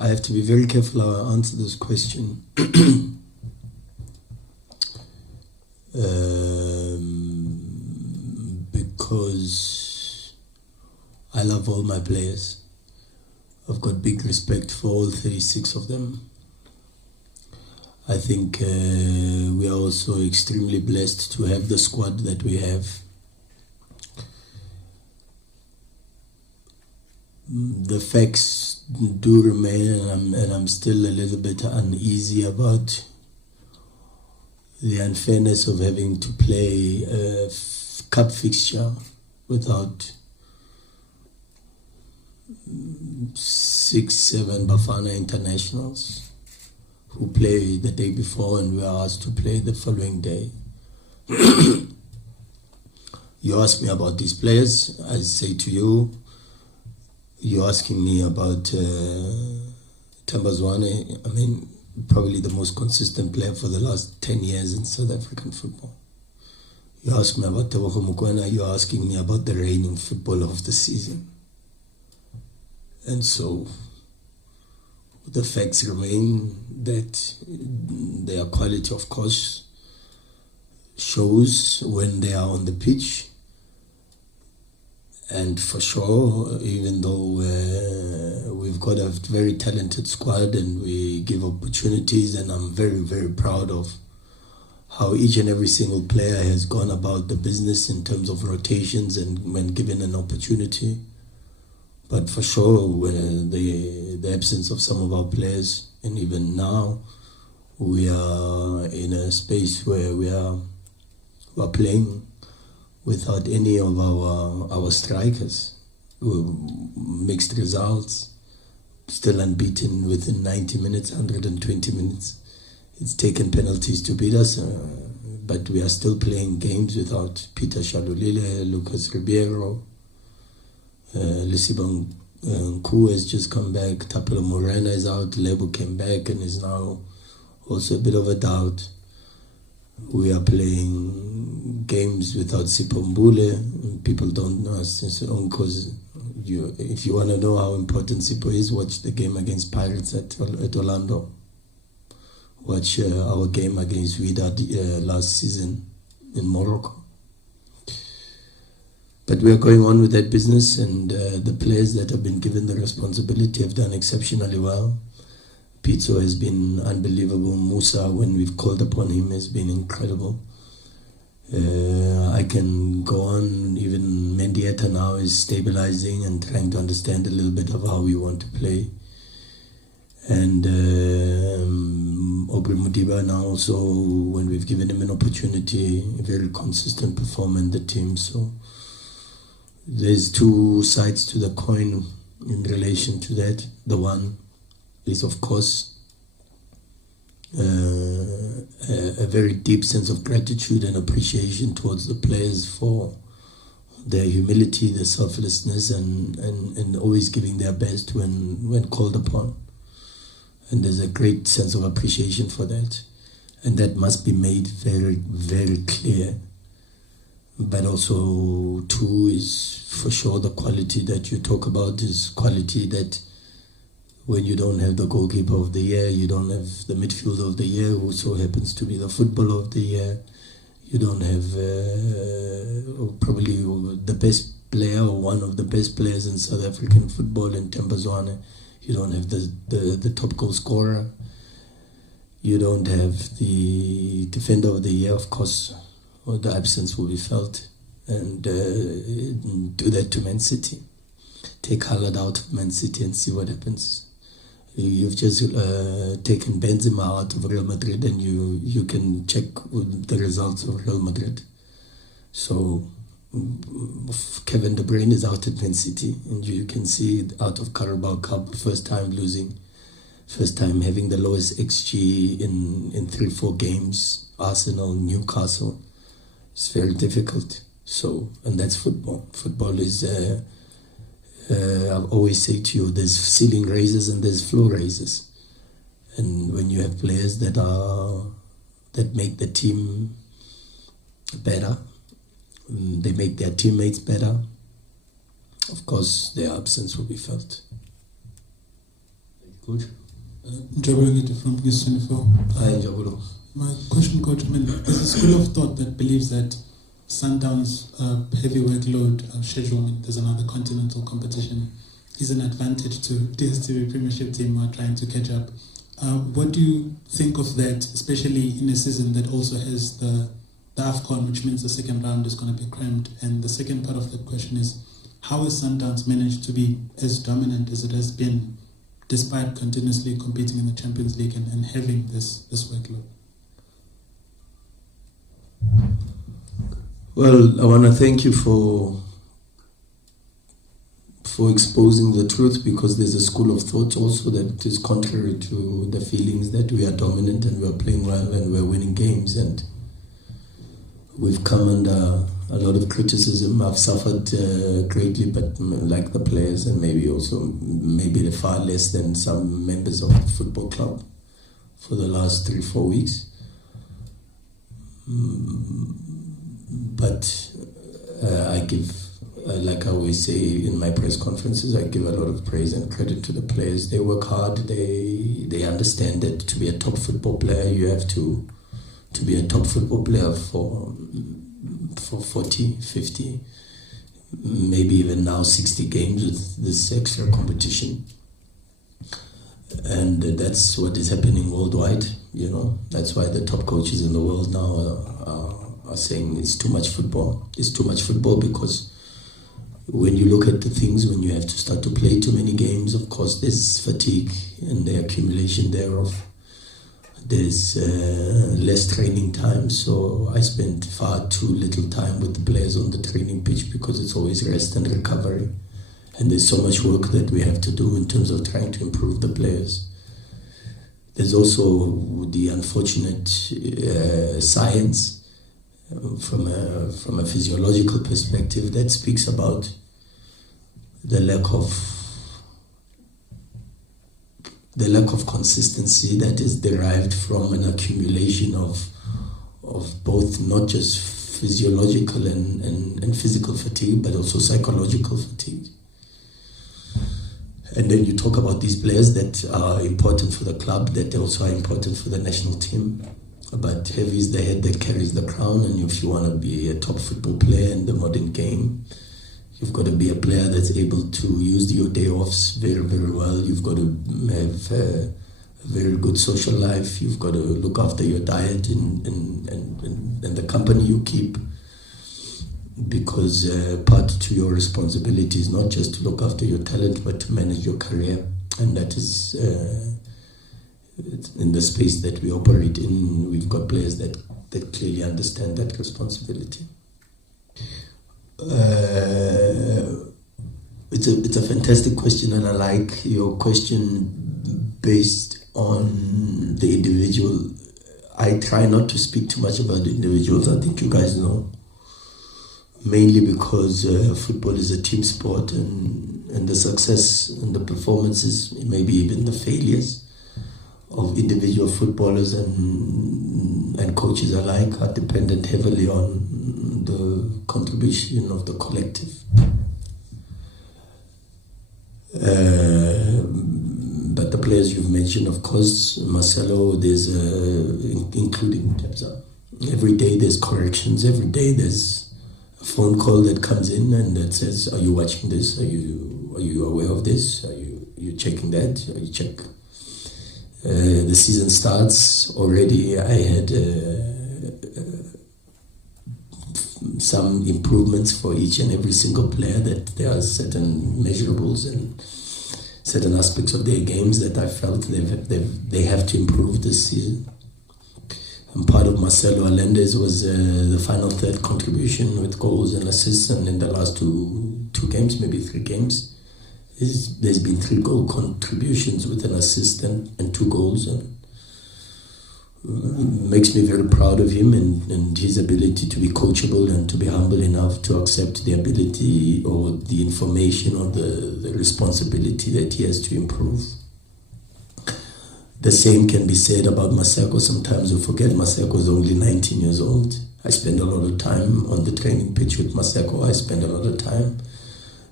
I have to be very careful how I answer this question. Because I love all my players. I've got big respect for all 36 of them. I think we are also extremely blessed to have the squad that we have. The facts do remain, and I'm still a little bit uneasy about the unfairness of having to play a cup fixture without 6-7 Bafana internationals who play the day before and we are asked to play the following day. You ask me about these players, I say to you, you're asking me about Tambazwane. I mean, probably the most consistent player for the last 10 years in South African football. You ask me about Rulani Mokwena, you're asking me about the reigning footballer of the season. And so the facts remain that their quality, of course, shows when they are on the pitch. And for sure, even though we've got a very talented squad and we give opportunities, and I'm very, very proud of how each and every single player has gone about the business in terms of rotations and when given an opportunity. But for sure, when the absence of some of our players, and even now, we are in a space where we are playing without any of our strikers. Mixed results, still unbeaten within 90 minutes, 120 minutes. It's taken penalties to beat us, but we are still playing games without Peter Shalulile, Lucas Ribeiro, Lisibang Nku has just come back, Tapelo Morena is out, Lebo came back and is now also a bit of a doubt. We are playing games without Sipho. People don't know us because if you want to know how important Sipho is, watch the game against Pirates at Orlando. Watch our game against Wydad last season in Morocco. But we are going on with that business, and the players that have been given the responsibility have done exceptionally well. Pizzo has been unbelievable. Musa, when we've called upon him, has been incredible. I can go on. Even Mendieta now is stabilizing and trying to understand a little bit of how we want to play. And Aubrey Mudiba now also, when we've given him an opportunity, a very consistent performer in the team. So there's two sides to the coin in relation to that. The one is, of course, a very deep sense of gratitude and appreciation towards the players for their humility, their selflessness, and always giving their best when called upon. And there's a great sense of appreciation for that. And that must be made very, very clear. But also, too, is for sure the quality that you talk about is quality that when you don't have the goalkeeper of the year, you don't have the midfielder of the year, who so happens to be the footballer of the year, you don't have probably the best player or one of the best players in South African football in Tambazwane. You don't have the top goal scorer. You don't have the defender of the year, of course. Or the absence will be felt. And do that to Man City. Take Haaland out of Man City and see what happens. You've just taken Benzema out of Real Madrid, and you can check the results of Real Madrid. So Kevin De Bruyne is out at Man City, and you can see out of Carabao Cup, first time losing, first time having the lowest XG in 3-4 games. Arsenal, Newcastle. It's very difficult. So, and that's football. Football is, I always say to you, there's ceiling raisers and there's floor raisers. And when you have players that make the team better, they make their teammates better, of course their absence will be felt. Coach. Njabulongiti from News 24. Hi, Njabulo. My question, Coach, there's a school of thought that believes that Sundowns' heavy workload schedule, there's another continental competition, is an advantage to DSTV Premiership team who are trying to catch up. What do you think of that, especially in a season that also has the AFCON, which means the second round is going to be crammed? And the second part of that question is, how has Sundowns managed to be as dominant as it has been, despite continuously competing in the Champions League and having this workload? Well, I want to thank you for exposing the truth, because there's a school of thought also that is contrary to the feelings that we are dominant and we are playing well and we're winning games, and we've come under a lot of criticism. I've suffered greatly, but like the players, and maybe far less than some members of the football club for the last 3-4 weeks. But I give, like I always say in my press conferences, I give a lot of praise and credit to the players. They work hard. They understand that to be a top football player, you have to be a top football player for 40, 50, maybe even now 60 games with this extra competition. And that's what is happening worldwide. That's why the top coaches in the world now are saying it's too much football. It's too much football because when you look at the things, when you have to start to play too many games, of course there's fatigue and the accumulation thereof. There's less training time, so I spend far too little time with the players on the training pitch because it's always rest and recovery. And there's so much work that we have to do in terms of trying to improve the players. There's also the unfortunate science from a physiological perspective that speaks about the lack of consistency that is derived from an accumulation of both not just physiological and physical fatigue, but also psychological fatigue. And then you talk about these players that are important for the club, that also are important for the national team. But heavy is the head that carries the crown, and if you want to be a top football player in the modern game, you've got to be a player that's able to use your day offs very, very well. You've got to have a very good social life. You've got to look after your diet and the company you keep, because part to your responsibility is not just to look after your talent, but to manage your career. And that is in the space that we operate in. We've got players that clearly understand that responsibility. It's a fantastic question, and I like your question based on the individual. I try not to speak too much about the individuals. I think you guys know, mainly because football is a team sport, and the success and the performances, maybe even the failures of individual footballers and coaches alike are dependent heavily on the contribution of the collective. But the players you've mentioned, of course, Marcelo, there's including Debza. Every day there's corrections. Every day there's a phone call that comes in and that says, "Are you watching this? Are you aware of this? Are you checking that? Are you check?" The season starts already. I had some improvements for each and every single player, that there are certain measurables and certain aspects of their games that I felt they have to improve this season. And part of Marcelo Allende's was the final third contribution with goals and assists, and in the last two games, maybe 3 games, there's been 3 goal contributions with an assist and 2 goals, and makes me very proud of him and his ability to be coachable and to be humble enough to accept the ability or the information or the responsibility that he has to improve. The same can be said about Maseko. Sometimes we forget Maseko is only 19 years old. I spend a lot of time on the training pitch with Maseko. I spend a lot of time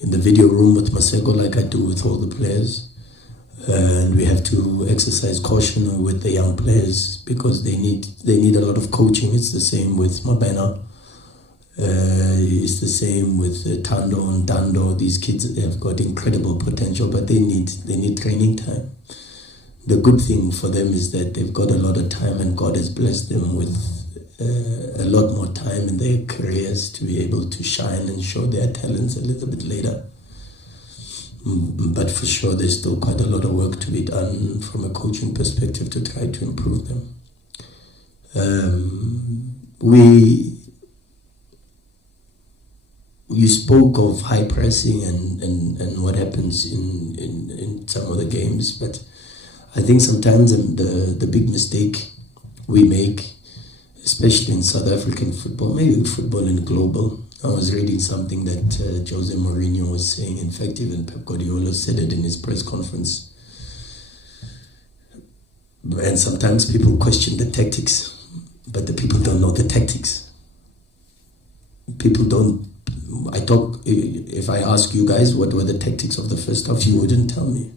in the video room with Maseko, like I do with all the players. And we have to exercise caution with the young players because they need a lot of coaching. It's the same with Mabena. It's the same with Tando and Dando. These kids have got incredible potential, but they need training time. The good thing for them is that they've got a lot of time, and God has blessed them with a lot more time in their careers to be able to shine and show their talents a little bit later. But for sure, there's still quite a lot of work to be done from a coaching perspective to try to improve them. You spoke of high pressing and what happens in some of the games, but I think sometimes the big mistake we make, especially in South African football, maybe football in global. I was reading something that Jose Mourinho was saying. In fact, even Pep Guardiola said it in his press conference. And sometimes people question the tactics, but the people don't know the tactics. People don't. If I ask you guys what were the tactics of the first half, you wouldn't tell me.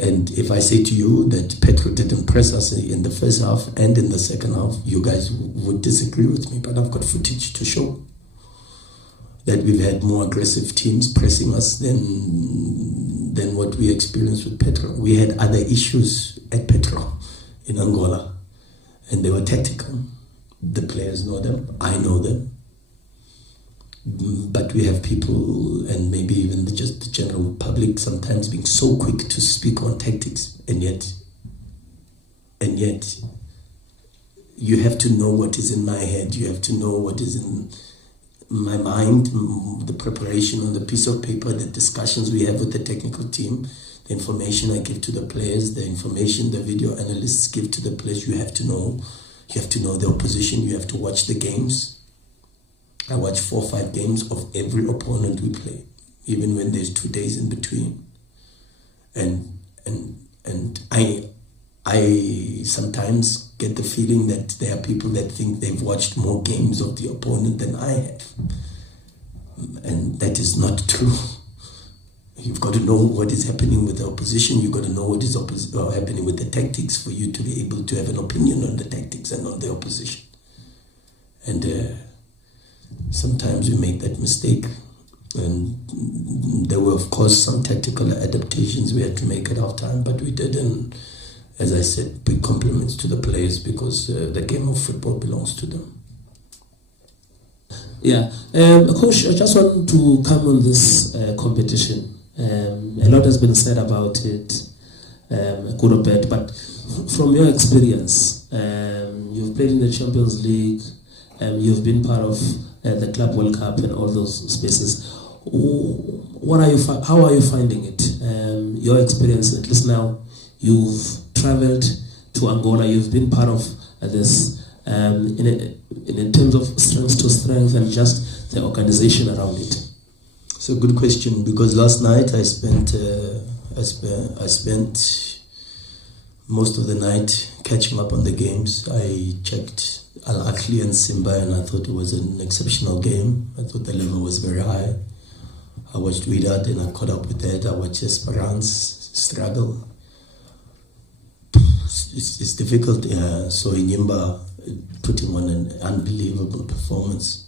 And if I say to you that Petro didn't press us in the first half and in the second half, you guys would disagree with me, but I've got footage to show that we've had more aggressive teams pressing us than what we experienced with Petro. We had other issues at Petro in Angola, and they were tactical. The players know them, I know them. But we have people, and maybe even just the general public, sometimes being so quick to speak on tactics, and yet you have to know what is in my head. You have to know what is in my mind, the preparation on the piece of paper, the discussions we have with the technical team, the information I give to the players, the information the video analysts give to the players. You have to know the opposition. You have to watch the games. I watch 4 or 5 games of every opponent we play, even when there's 2 days in between. And I sometimes get the feeling that there are people that think they've watched more games of the opponent than I have. And that is not true. You've got to know what is happening with the opposition. You've got to know what is happening with the tactics for you to be able to have an opinion on the tactics and on the opposition. And sometimes we make that mistake, and there were, of course, some tactical adaptations we had to make at half time, but we did. And as I said, big compliments to the players, because the game of football belongs to them. Yeah, Coach, I just want to come on this competition. A lot has been said about it, good or bad, but from your experience, you've played in the Champions League, you've been part of the Club World Cup and all those spaces. How are you finding it? Your experience, at least now, you've traveled to Angola, you've been part of this in terms of strength to strength and just the organization around it. It's a good question, because last night I spent most of the night catching up on the games. I checked Al Ahly and Simba, and I thought it was an exceptional game. I thought the level was very high. I watched Wydad and I caught up with that. I watched Esperance struggle. It's difficult. So Inyimba putting on an unbelievable performance.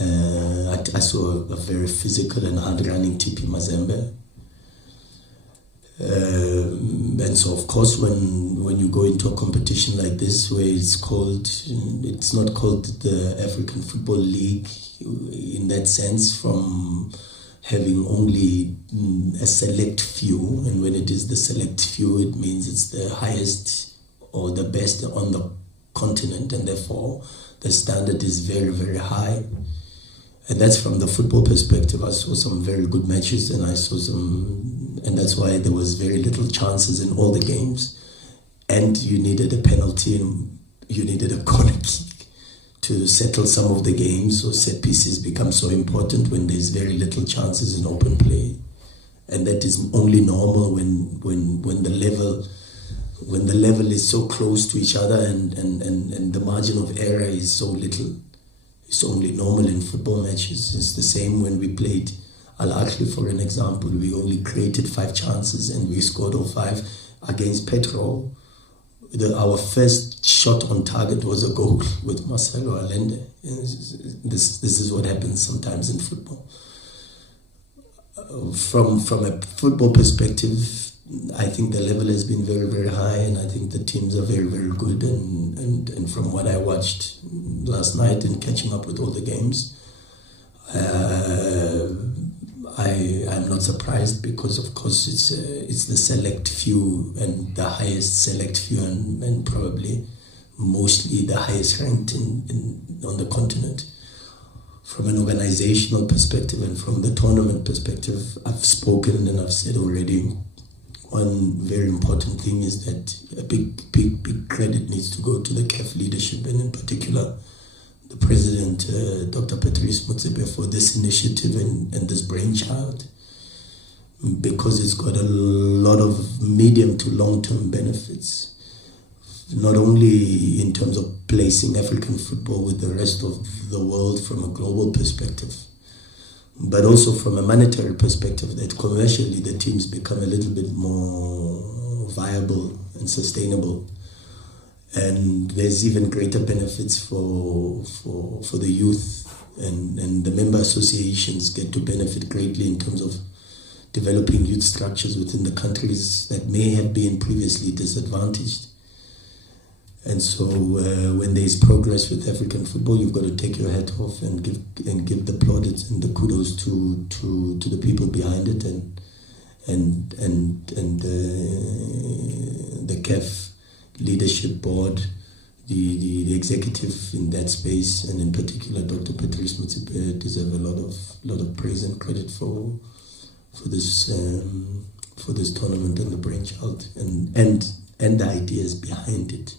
I saw a very physical and hard-running TP Mazembe. And so, of course, when you go into a competition like this, where it's not called the African Football League in that sense, from having only a select few, and when it is the select few, it means it's the highest or the best on the continent, and therefore the standard is very, very high. And that's from the football perspective. I saw some very good matches, and and that's why there was very little chances in all the games. And you needed a penalty, and you needed a corner kick to settle some of the games. So set pieces become so important when there's very little chances in open play. And that is only normal when the level is so close to each other, and the margin of error is so little. It's only normal in football matches. It's the same when we played Al-Akhli, for an example, we only created 5 chances and we scored all 5. Against Petro, our first shot on target was a goal with Marcelo Allende. This is what happens sometimes in football. From a football perspective, I think the level has been very, very high, and I think the teams are very, very good. And from what I watched last night and catching up with all the games, I'm not surprised, because of course it's the select few and the highest select few and probably mostly the highest ranked on the continent. From an organizational perspective and from the tournament perspective, I've spoken and I've said already, one very important thing is that a big credit needs to go to the CAF leadership, and in particular the President, Dr. Patrice Motsepe, for this initiative and this brainchild, because it's got a lot of medium to long-term benefits, not only in terms of placing African football with the rest of the world from a global perspective, but also from a monetary perspective, that commercially the teams become a little bit more viable and sustainable. And there's even greater benefits for the youth, and the member associations get to benefit greatly in terms of developing youth structures within the countries that may have been previously disadvantaged. And so when there's progress with African football, you've got to take your hat off and give the plaudits and the kudos to the people behind it, and the CAF leadership board, the executive in that space, and in particular Dr. Patrice Motsepe, deserve a lot of praise and credit for this tournament and the brainchild and the ideas behind it.